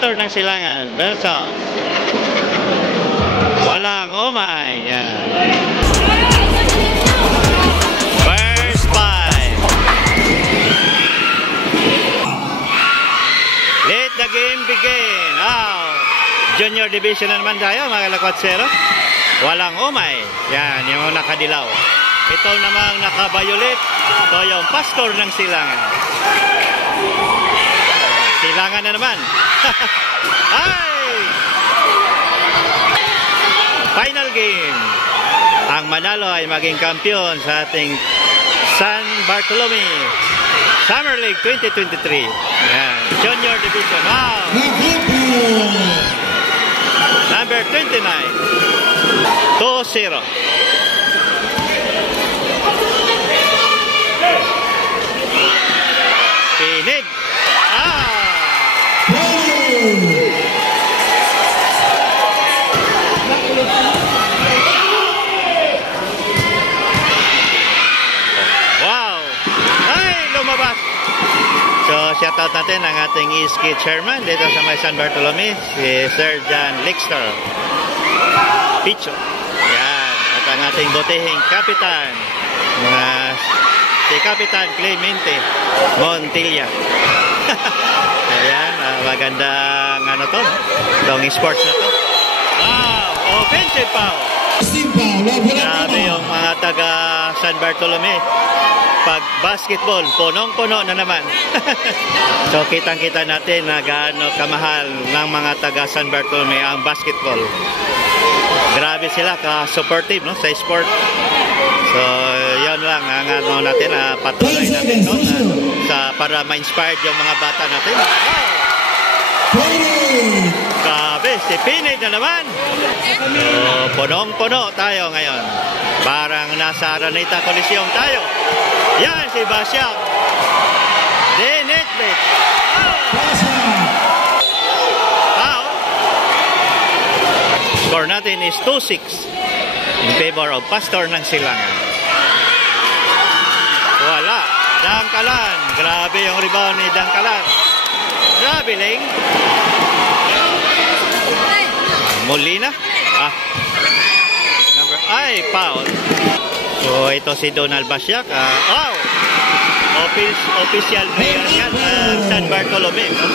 Pastor ng Silangan. Beso. Walang umay. Yan. First five. Let the game begin. Junior division na naman tayo, mga kalakotsero. Walang umay. Yan, yung nakadilaw. Ito namang naka-violet. Ito yung Pastor ng Silangan. Silangan na naman. Ay! Final game. Ang manalo ay maging kampiyon sa ating San Bartolome Summer League 2023. Yan. Junior Division. Wow! Number 29. 2-0. Pinid. Wow! Ay, lumabas. So, shoutout natin ang ating ESK chairman dito sa may San Bartolome, si Sir John Lixter Picho. Yan. At ang ating botehing kapitan, si Kapitan Clemente Montilla. Ayan, magandang ano to, itong sports na to. Wow! Offensive foul! Grabe yung mga taga San Bartolome. Pag basketball, punong-puno na naman. So, kitang-kita natin na gaano kamahal ng mga taga San Bartolome ang basketball. Grabe sila ka-supportive, no, sa sport. So, yun lang ang ano natin, patuloy natin, no, para ma-inspired yung mga bata natin. Grabe, si Pinay na naman. So, punong-puno tayo ngayon. Parang nasa Araneta Coliseum tayo. Yan, si Basyak. Denetbet. Foul. Score natin is 2-6 in favor of Pastor ng Silangan. Wala. Dangkalan. Grabe yung rebound ni Dangkalan. Grabe, Ling. Molina. Foul. So, ito si Donald Basyak. Wow! Official player yan. San Bartolome. No?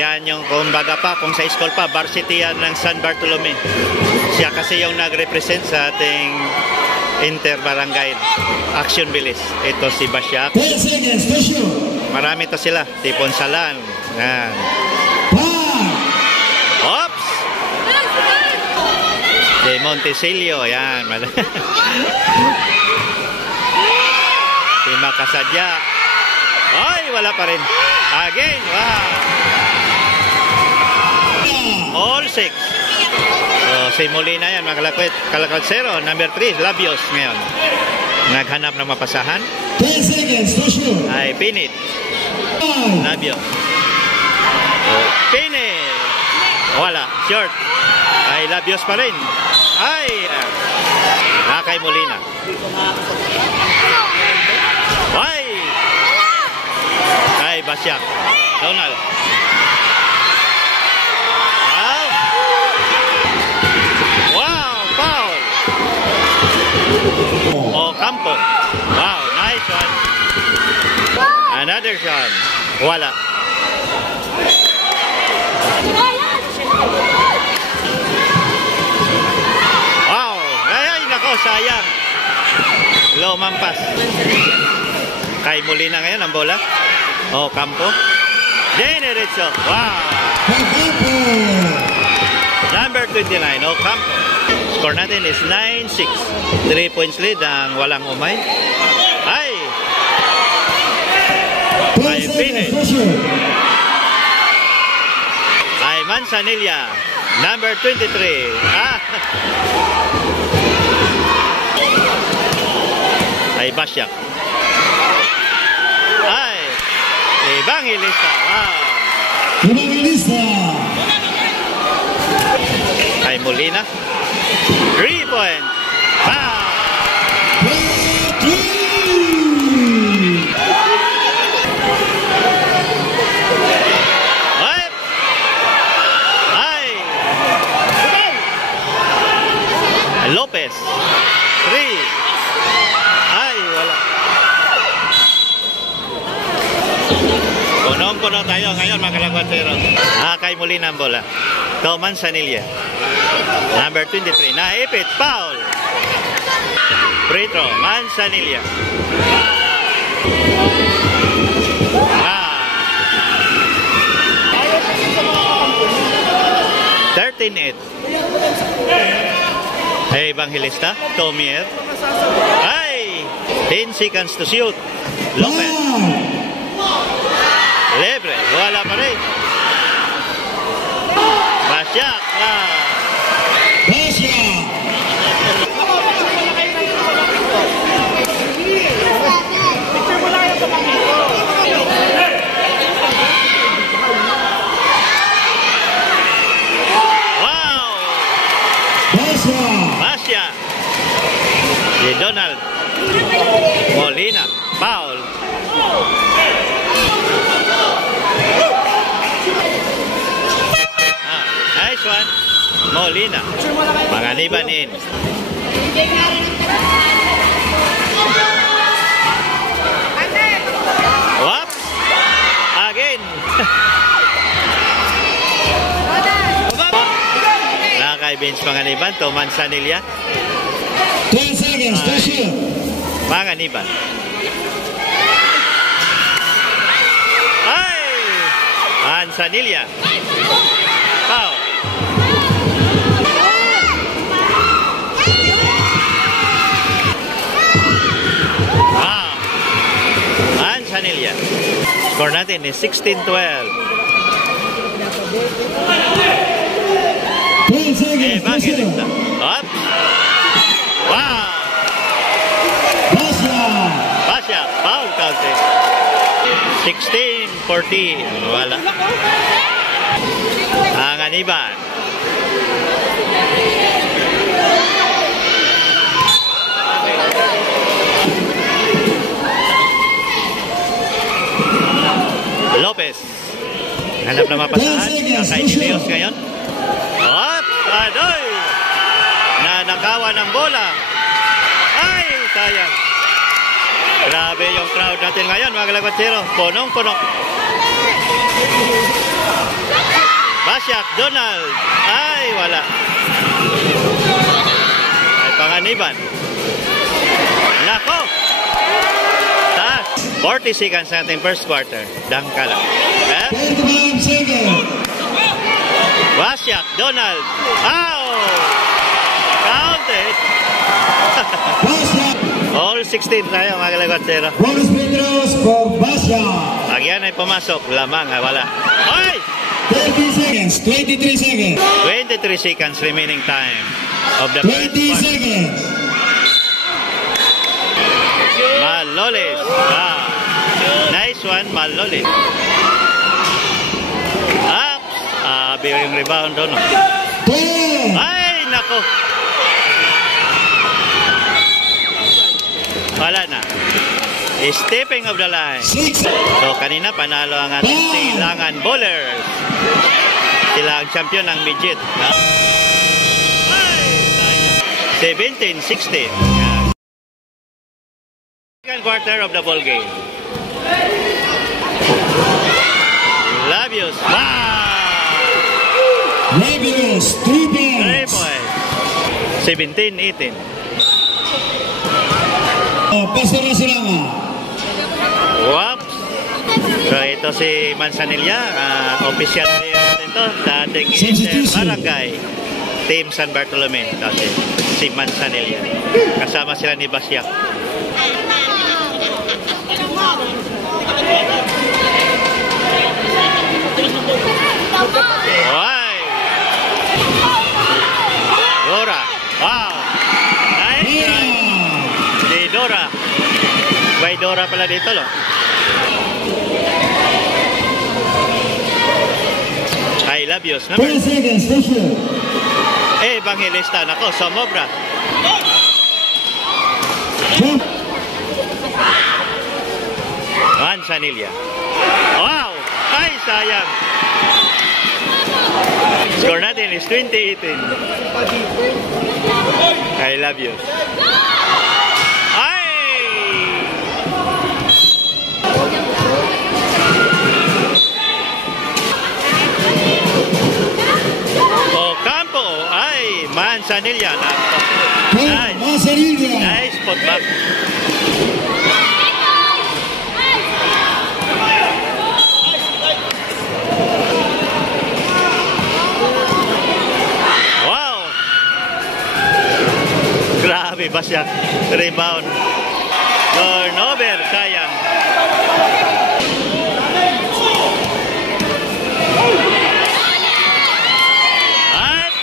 Yan yung, kumbaga pa, kung sa school pa, varsity yan ng San Bartolome. Siya kasi yung nag-represent sa ating inter-barangay action bilis. Ito si Basyak. Marami to sila. Tiponsalan. Yan. Oops! Si Montesilio. Yan. Si Makasadya. Ay, wala pa rin. Again. Wow. All 6. So, si Molina yan, mga kalakotsero. Number 3, Labios ngayon. Naghanap ng mapasahan. 10 seconds to shoot. Ay, Pinit. Labios. Pinit. Wala. Short. Ay, Labios pa rin. Ay, kay Molina. Ay! Ay, Basyak. Donald. Foul. Campo. Wow, nice one. Another shot. Wala. Wow. Ay, nako, sayang. Lumampas. Kay Molina ngayon ang bola. Campo. Diretso. Wow. Number 29, Campo. Score natin is 9-6. 3 points lead ang walang umay. Ay! Ay, Pinit. Ay, Manzanilla. Number 23. Ay, Basyak. Ay, Evangelista. Wow. Evangelista. Ay, Molina. 3 points. Wow. Ay, punong-puno tayo ngayon mga kalagwatsero. Kay Molina ang bola. To Manzanilla. Number 23. Naipit. Foul. Free throw. Manzanilla. 13-8. Evangelista. Tomier. Ay! 10 seconds to shoot. Lopez. Libre. Wala pa rin. Basyak. Basya. Si Donald Molina. Foul. Nice one. Molina. Panganiban in. Whoops. Again. Kay Vince Panganiban to Manzanilla. 10 seconds to shoot. Panganiban. Ay! Manzanilla. Foul. Manzanilla. Score natin is 16-12. 10 seconds to shoot. Up. Wow. Basya. Foul counted. 16-14. Wala. Panganiban. Lopez. Hanap na mapasahan. Kay Nileos ngayon. Adoy! Nanakawan ng bola. Ay, sayang. Grabe yung crowd natin ngayon, mga kalagwatsero. Punong-puno. Basyak, Donald. Ay, wala. Ay, Panganiban. Nako! Taas. 40 seconds natin first quarter. Dangkala. 35 seconds. Basyak, Donald. Ow! Counted. All 16 tayo mga kalagwatsero. Bonus free throws for Basyak. Pag yan ay pumasok, lamang wala. Ay! 30 seconds, 23 seconds. 23 seconds remaining time of the first 20 quarter. seconds. Malolis. Nice one, Malolis. Yung rebound doon. Ay, nako. Wala na. Stepping of the line. So, kanina panalo ang ating Silangan Bowlers. Sila ang champion ng midget. 17-16. Second quarter of the ball game. Labios. Labios, 3 points. 17-18. Pastor na sila nga. Whoops. So ito si Manzanilla, official natin ito, dating Inter-Barangay Team San Bartolome. Kasi si Manzanilla. Kasama sila ni Basyak. Why? Dora. Wow. Nice. Si Dora. May Dora pala dito, lo. I love you. 10 seconds to shoot. Evangelista. Nako, sumobra. Manzanilla. Wow. Ay, sayang. Score natin is 20-18. I love you. Ay! Manzanilla. Tom Nice. Manzanilla. Nice put back. Wow! Grabe ba siya? Rebound. Turnover, sayang. At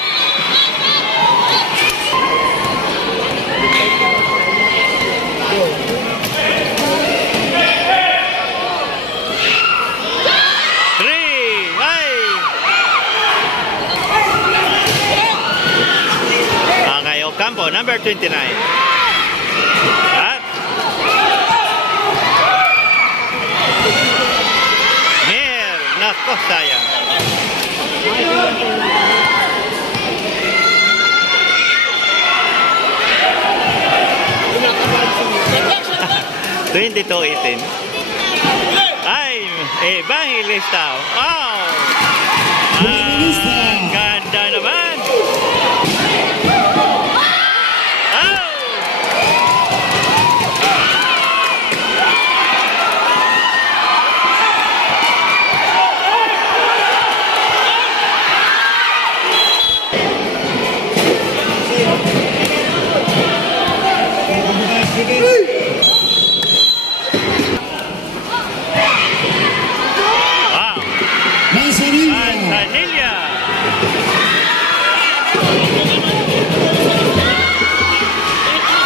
three. Ay! Okay, Ocampo, number 29. At Mir, nako, sayang. (22-18). Ay, Evangelista. Wow! Ganda naman. Oh! Wow! Manzanilla. Manzanilla.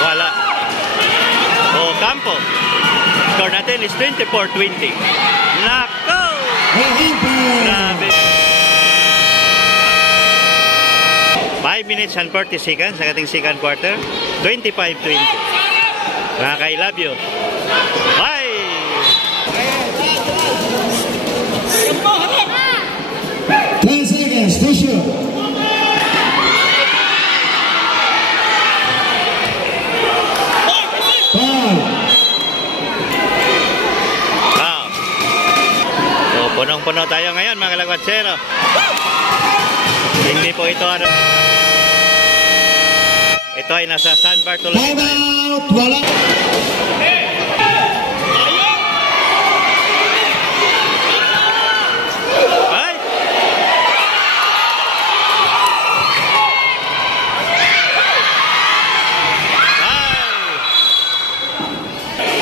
Wala. Ocampo. Score natin is 24-20. Nako! Grabe. 5 minutes and 40 seconds ang ating second quarter. 25-20. Mga I love you. Bye! 10 seconds to shoot. Foul. Wow. So, punong-puno tayo ngayon mga kalagwatsero. Hindi po ito ano. Ito ay nasa San Bartolome. Time out. Wala. Ay!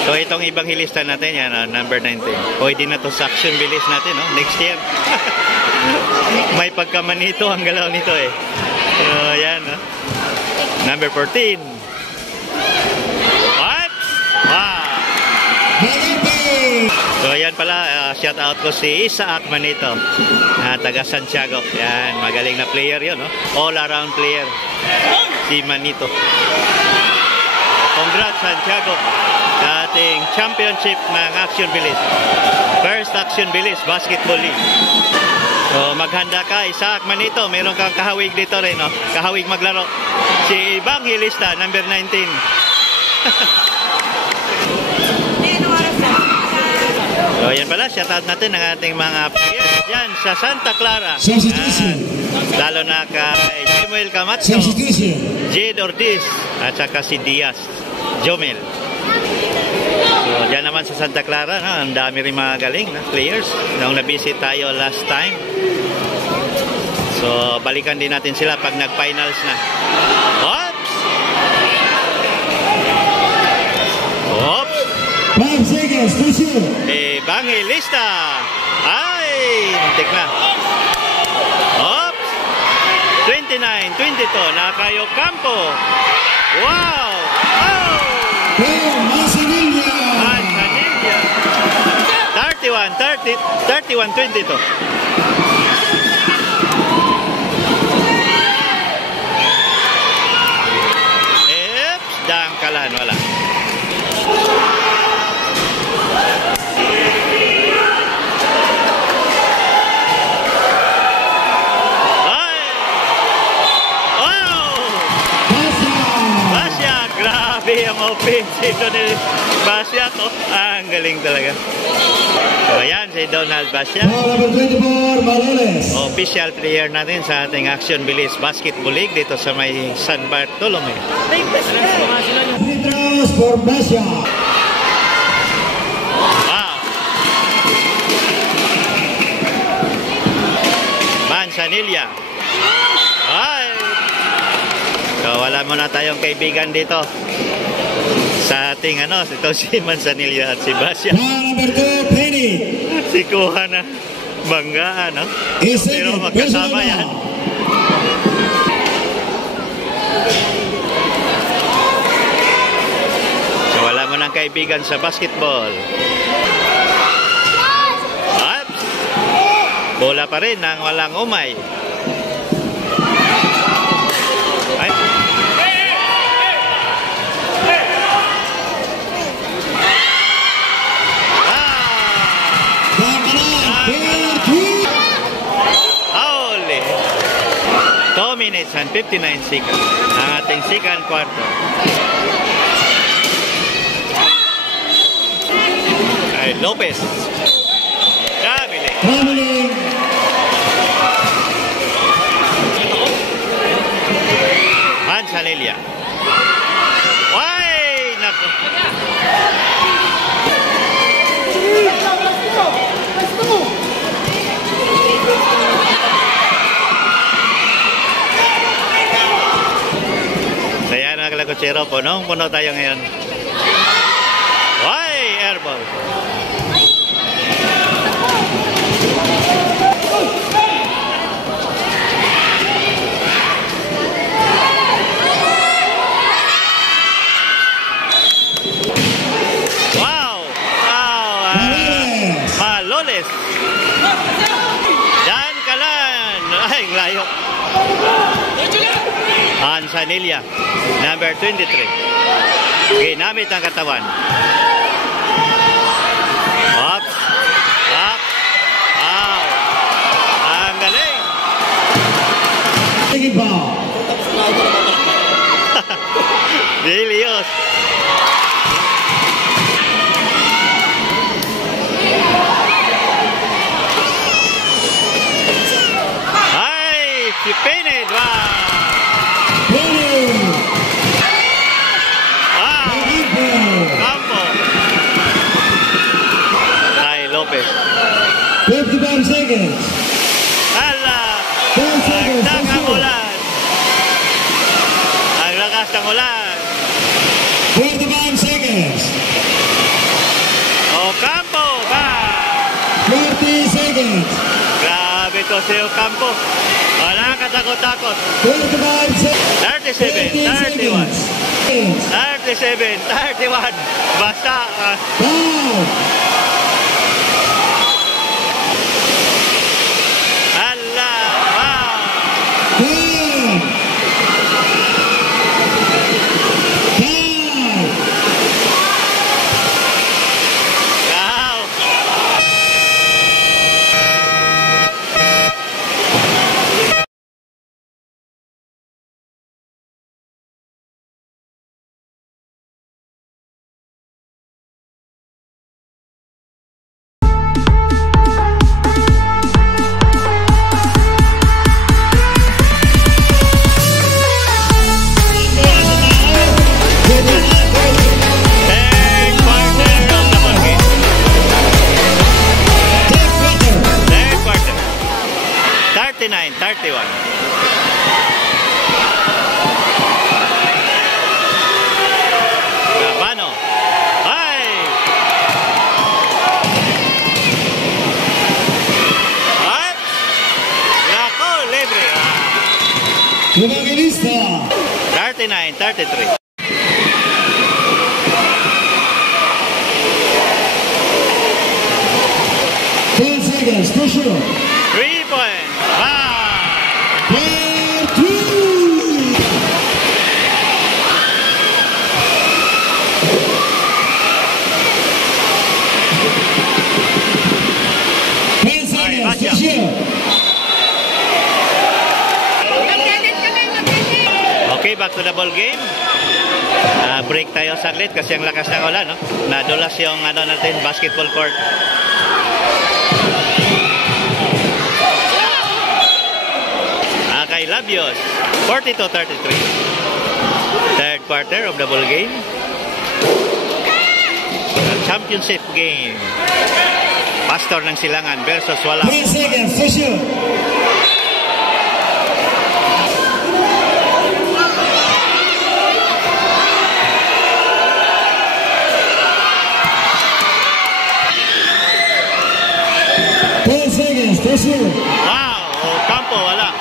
So itong ibang hilista natin yan, number 19. Pwede na to sa action bilis natin, no? Next year. May pagkamanito ang galaw nito eh. So yan, no? Number 14. What? Wow! So yan pala, shout out ko si Isaac Manito, taga Santiago. Yan, magaling na player yun, no? All around player. Si Manito. Congrats Santiago sa ating championship ng Action Bilis. First Action Bilis Basketball League. So maghanda ka, Isaac Manito. Meron kang kahawig dito rin, no? Kahawig maglaro. Si Evangelista, number 19. So yan pala, shoutout natin ang ating mga players yan sa Santa Clara. Substitution. Lalo na kay Samuel Camacho, Substitution. Jade Ortiz, at saka si Diaz, Jomel. So dyan naman sa Santa Clara, no, ang dami rin mga galing na players. Nung na-visit tayo last time. So balikan din natin sila pag nag-finals na. Oops! Oops! 5 seconds to shoot. Evangelista. Ay, muntik na. Oops. 29-22. Nakayo Campo. Wow. Oh. Tom Manzanilla. Manzanilla. 31-22. Eps, dangkalan. Wala. Grabe ang offensive ni Basya to. Ang galing talaga. So, ayan si Donald Basya. Foul number 24, Maloles. Official player natin sa ating Action Bilis Basketball League dito sa may San Bartolome. Free throws for Basya. Wow! Manzanilla. Ay! So, wala muna tayong kaibigan dito sa ating ito si Manzanilla at si Basya. Foul number 2, Penny. Si Kuha na banggaan, no? Pero magkasama yan. So, wala mo ng kaibigan sa basketball. At bola pa rin ng walang umay. Ay. Holy! 2 minutes and 59 seconds ang ating second quarter. Ay, Lopez. Traveling. Traveling. Manzanilla. Ay! Naku. Saya na kalakotsero, punong-puno tayo ngayon. Ay! Airball. Maloles. Dan Kalan. Ay, layo. Manzanilla, number 23. Ginamit ang katawan. Up. Up. Out. Ang galing. Taking foul. Delios. Si Pened, wow! Wow! Campo! Ay, Lopez. 55 seconds. Hala! 10 seconds. Ang ang ulan! Ang lakas ng ulan! 45 seconds. Campo! Ba! 40 seconds. Grabe to si Campo. Wala katakot-takot. 25 seconds. 37, 31. 37, 31. Basta. Foul. Hala! Wow! 10. 5. Wow! Thirty-nine, 31. Gabano. Ay! At Nako, libre. Evangelista. 39, 33. Seconds to shoot. 3 point. Wow! Player 2. Seconds to shoot. Okay, back to the ball game. Break tayo saglit kasi ang lakas ng ulan, no? Nadulas yung natin, basketball court. Kay Labios, 42-33. Third quarter of the ball game. Championship game. Pastor ng Silangan versus Wala. 3 seconds to shoot. Wow! Campo, wala.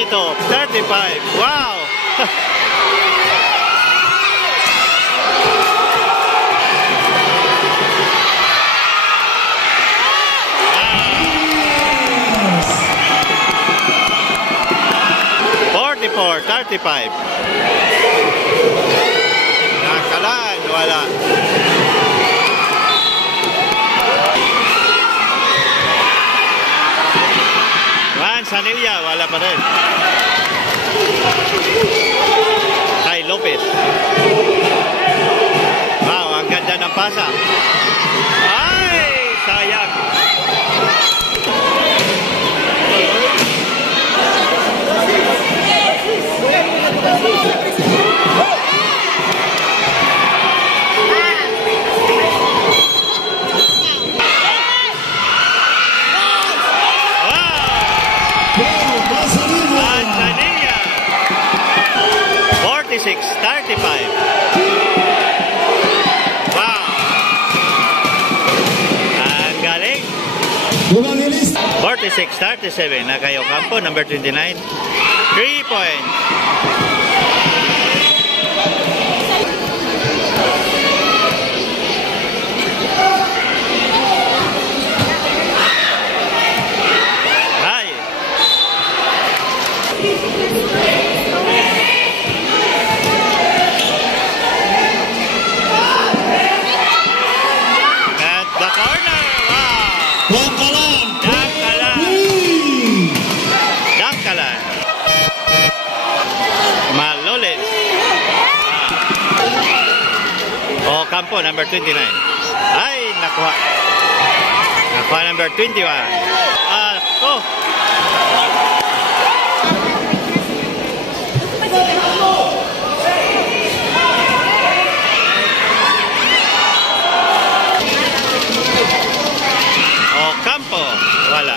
Ito, 35. Wow! Yes. 34-35. Nakalan, wala. Sanilla, wala pa rin. Kay Lopez. Wow, ang ganda ng pasa. Ay, sayang. Sanilla. 46-35. Wow. Ang galing. 46-37. Nakayo Campo, number 29. 3 points. Campo, number 29. Ay, nakuha. Nakuha number 21. Oh. Oh, Campo. Wala.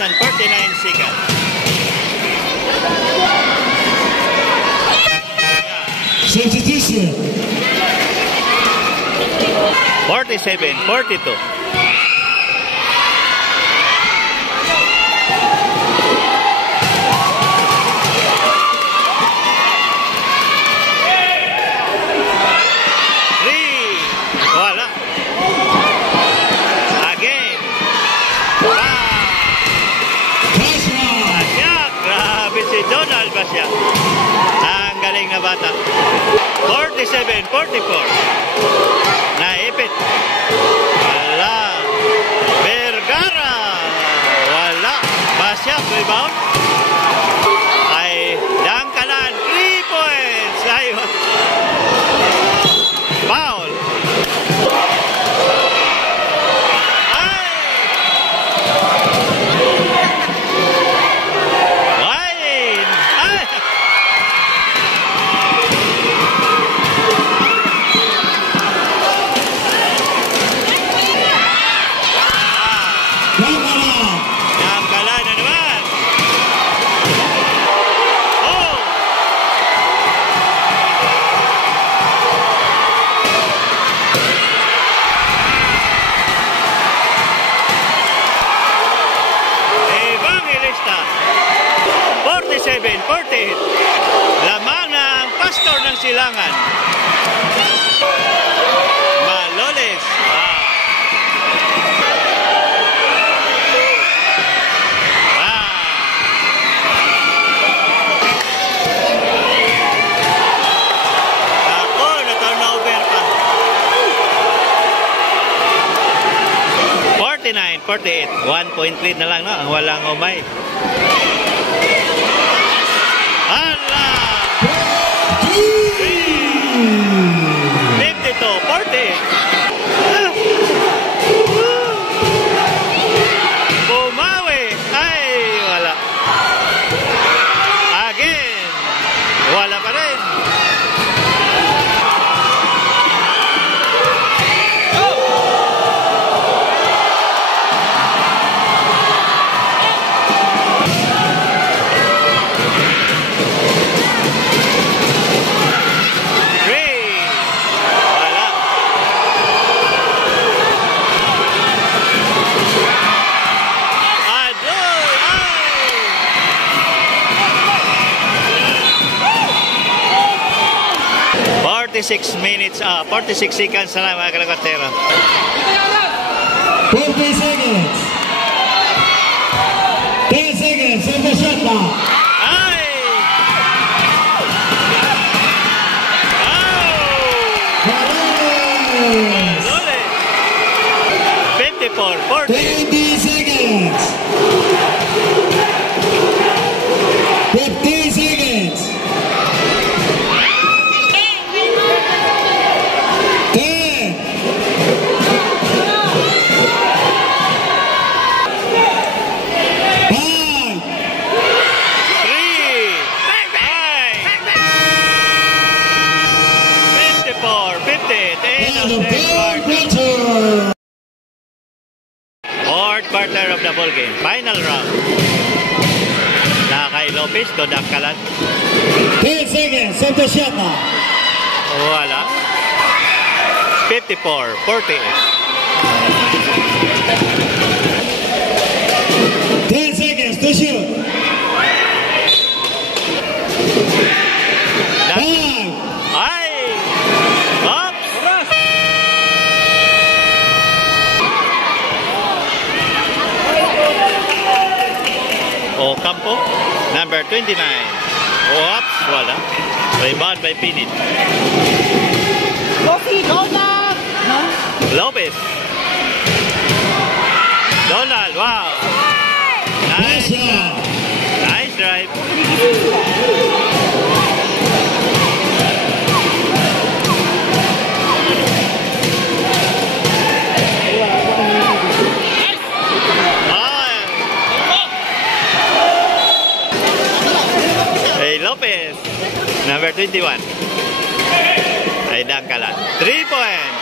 And 49 seconds. Substitution. 47-42. Donald Basya. Ang galing na bata. 47-44. Naipit. Wala. Vergara. Wala. Basya, rebound. Ay, Dangkalan. 3 points. Ay, foul. Ay. 49-48. Lamang ng pastor ng silangan. Maloles. Ako, na-turnover pa. 49-48. 1 point lead na lang, no? Ang walang umay. Hala! 52-48. Bumawi. Ay, wala. Again. Wala pa rin. Minutes, 46 seconds na lang mga kalagotero. 40 seconds. 10 seconds. On the shot now. Ay! Oh! 54, 40. 20 seconds. 15 seconds. 10. 5. 3. Fourth quarter of the ball game. Final round. Kay Lopez, Dodakalan. 10 seconds. On the shot now. Wala. 54-48. 10 seconds to shoot. 5. Ay! Oops! Ocampo, number 29. Oops! Wala. Rebound by Pinit. Lopez. Donald, wow. Nice. Nice drive. Hey, Lopez. Number 21. Ay, Dangkalan. 3 points.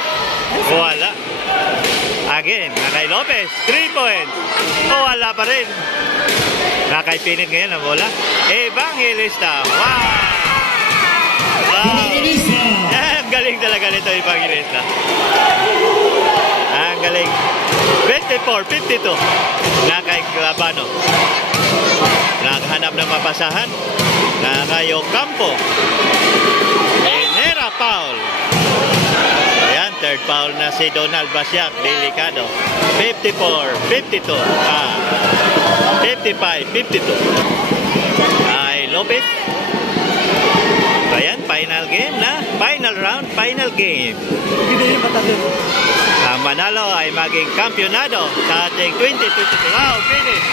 Wala. Again, kay Lopez. 3 points. Wala pa rin. Kay Pinit ngayon ang bola. Evangelista. Wow! Wow! Ang galing talaga nito, Evangelista. Ang galing. 24-52. Kay Clavano. Naghanap ng mapasahan. Kay Ocampo. Enera foul. Ayan, third foul na si Donald Basiak. Delikado. 54-52. 55-52. Ay Lopez. Ayan, final game na. Final round, final game. Ang manalo ay maging kampyonado sa ating 2023. Wow, finish!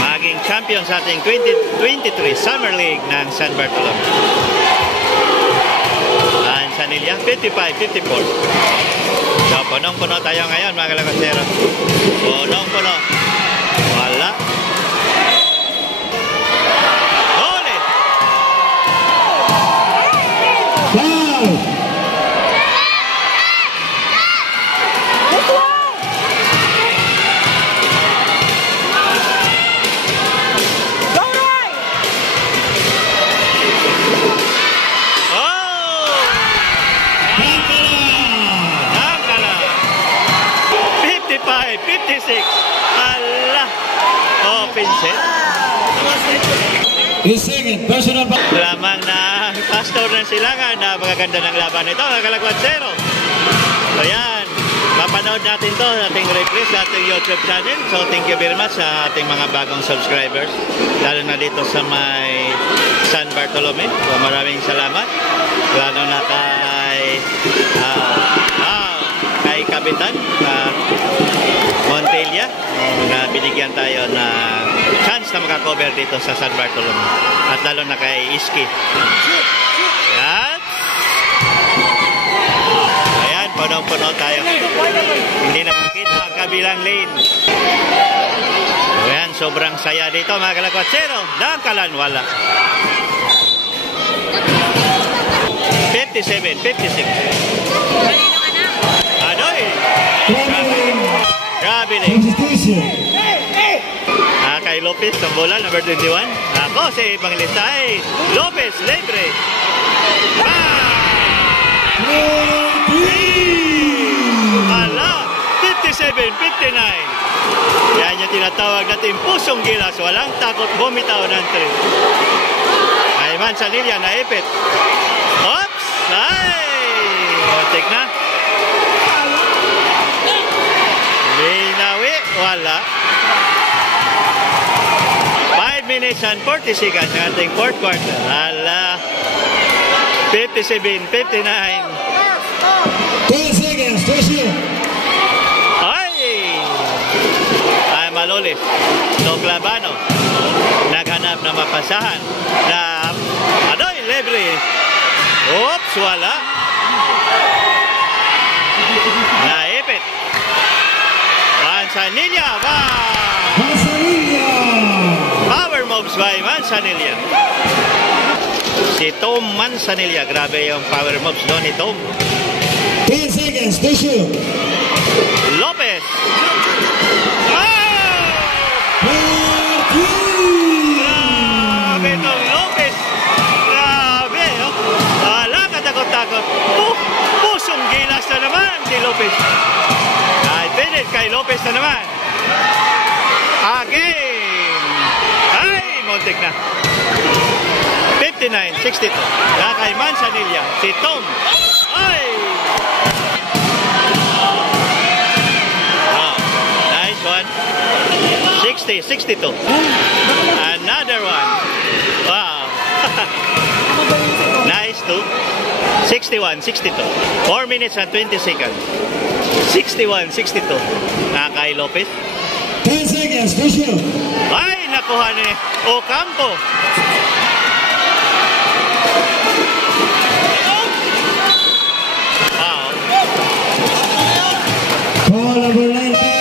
Maging champion sa ating 2023 Summer League ng San Bartolome. Ang Sanilla, 55-54. So, punong-puno tayo ngayon mga kalakasero. Punong-puno. Wala. Huli! 3 seconds, personal foul. Lamang na pastor ng silangan na magaganda ng laban ito, mga kalagwatsero. So yan, mapanood natin to, ating replay sa ating YouTube channel. So thank you very much sa ating mga bagong subscribers, lalo na dito sa may San Bartolome. So maraming salamat, lalo na kay Kapitan Montilla na binigyan tayo na chance na makakover dito sa San Bartolome, at lalo na kay Iski. Ayan, punong-puno tayo, hindi na makita ang kabilang lane. Ayan, sobrang saya dito mga kalagwatsero. Dangkalan wala. 57, 56. Adoy! Grabe na. Kay Lopez, ang bola, number 21. Ako si Evangelista Lopez, libre. Ala, 57-59. Yan yung tinatawag natin pusong gilas. Walang takot, bumitaw ng 3. Ay, Manzanilla na ipit. Oops! Take na. Binawi, wala. 5 minutes and 40 seconds ng ating fourth quarter. Ala, 57-59. 10 seconds, Toshio. Ay, malulis. So, Clavano, naghanap na mapasahan. Na, adoy, libre. Oops, wala. Naipit. Manzanilla, Manzanilla. Power moves by Manzanilla. Si Tom Manzanilla, grabe yung power moves doon ni Tom. 10 seconds, Toshio. Lopez. Grabe itong Lopez. Grabe, oh. Wala katakot-takot. Pusong gilas na naman si Lopez. Ay, pinit kay Lopez na naman. Again. Ay, muntik na. 59-62. Kay Manzanilla. Si Tom. Ay. Nice one. 60-62. Another one. Wow. Nice too. 61-62. 4 minutes and 20 seconds. 61-62. Kay Lopez. 10 seconds, Toshio. Ay, nakuha ni Ocampo. Wow. Ball number 19.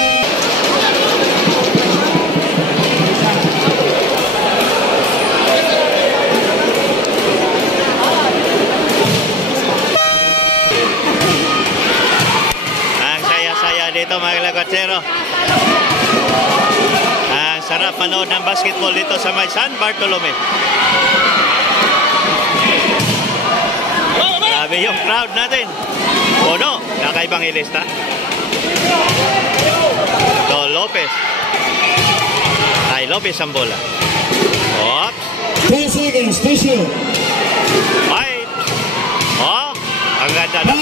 Dito mga kalagwatsero, ang sarap manood ng basketball dito sa may San Bartolome. Grabe yung crowd natin. Puno, nakaibang ilista. So Lopez. Ay, Lopez ang bola. Oops. 10 seconds, Toshio. Ay. Oh, ang ganda na.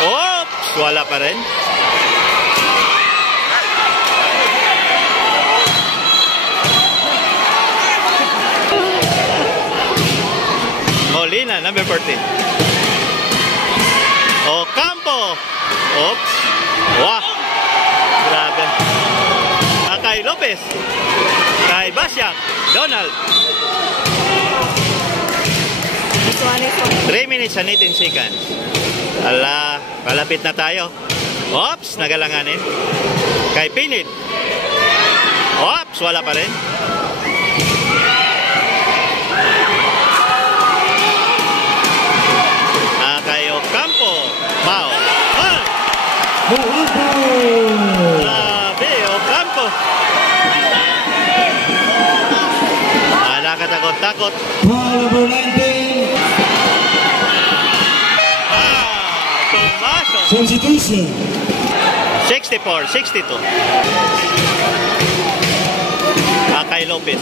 Oops! Wala pa rin. Molina, number 14. Ocampo. Oops. Wow. Grabe. Kay Lopez. Kay Basyak. Donald. 3 minutes and 18 seconds. Ala, malapit na tayo. Oops, nagalanganin. Kay Pinit. Oops, wala pa rin. Kay Ocampo. Wow. Grabe, Ocampo. Nakatakot-takot. Number 19. Substitution. 64-62. Kay Lopez.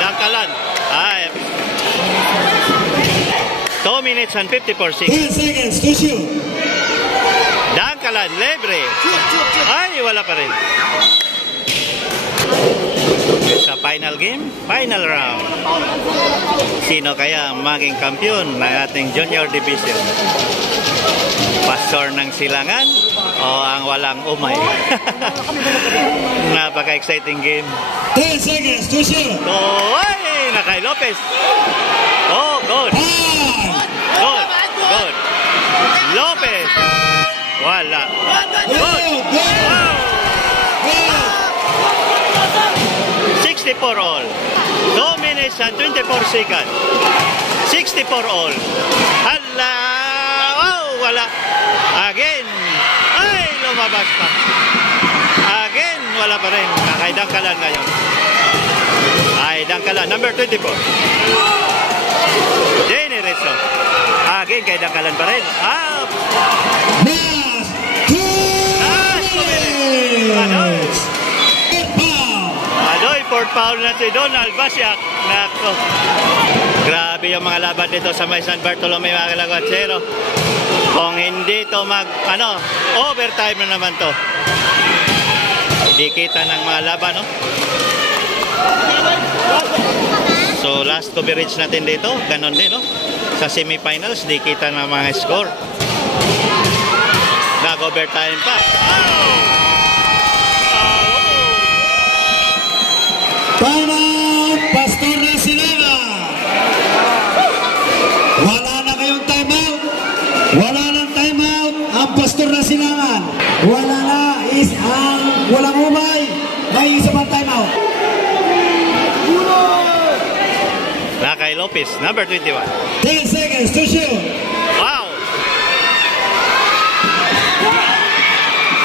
Dangkalan. Ay. 2 minutes and 54 seconds. 10 seconds to shoot. Dangkalan, libre. Ay, wala pa rin. Sa final game, final round. Sino kaya ang maging kampiyon ng ating junior division? Pastor ng Silangan o ang walang umay? Napaka-exciting game. 10 seconds to shoot. Oh, ay, na kay Lopez. Oh, good. 5. Good. Good. Lopez. Wala. Good. Wow. 64 all. 2 minutes and 24 seconds. 64 all. Hala. Wow, wala. Again. Ay, lumabas pa. Again, wala pa rin. Kay Dangkalan ngayon. Ay, Dangkalan. Number 24. Jenny Rizzo. Again, kay Dangkalan pa rin. Up. Last 2 minutes. Adoy, fourth foul na si Donald Basiak. Nako. Grabe yung mga laban dito sa may San Bartolome, mga kalagwatsero. Kung hindi to overtime na naman to. Hindi kita ng mga laban, no? So, last coverage natin dito, ganon din, no? Sa semifinals, di kita ng mga score. Nag-overtime pa. Timeout, Pastor ng Silangan. Wala na kayong timeout. Wala nang timeout ang Pastor ng Silangan. Wala na is ang walang umay. May isa pang timeout. Kay Lopez, number 21. 10 seconds to shoot. Wow!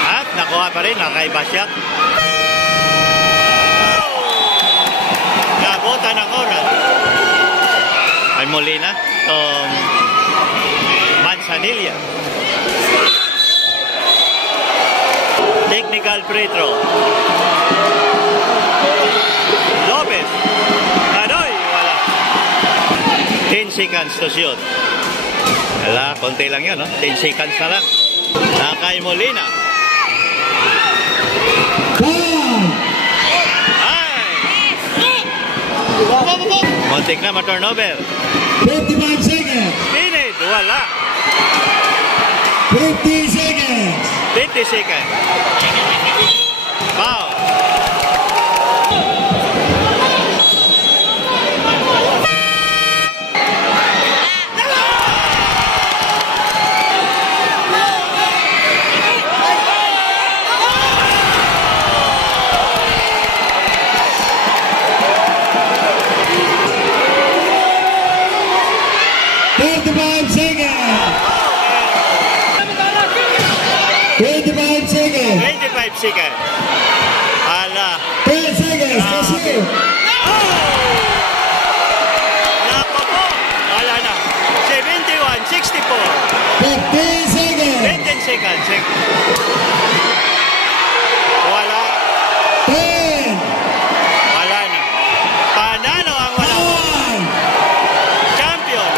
At nakuha pa rin kay Basiak. Nabota ng oras. Ay Molina. Manzanilla. Technical free throw. Lopez. Adoy, wala. 10 seconds to shoot. Wala, konti lang yun, no? 10 seconds na lang. Kay Molina. Montik na ma-turnover. 55 seconds. Pinid, wala. 50 seconds. 50 seconds. Wow. Second. Ala. 10 seconds. Nako po. Wala na. 71, 64. 15 seconds. 15 seconds. Wala. 10. Wala na. Panalo ang wala. Champion.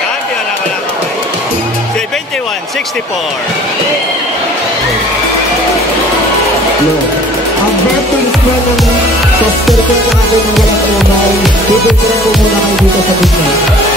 Champion ang wala. 71-64. Ang battle squad ng Pastor ko na ako ng walang umay. Bibigyan ko muna kayo dito sa business.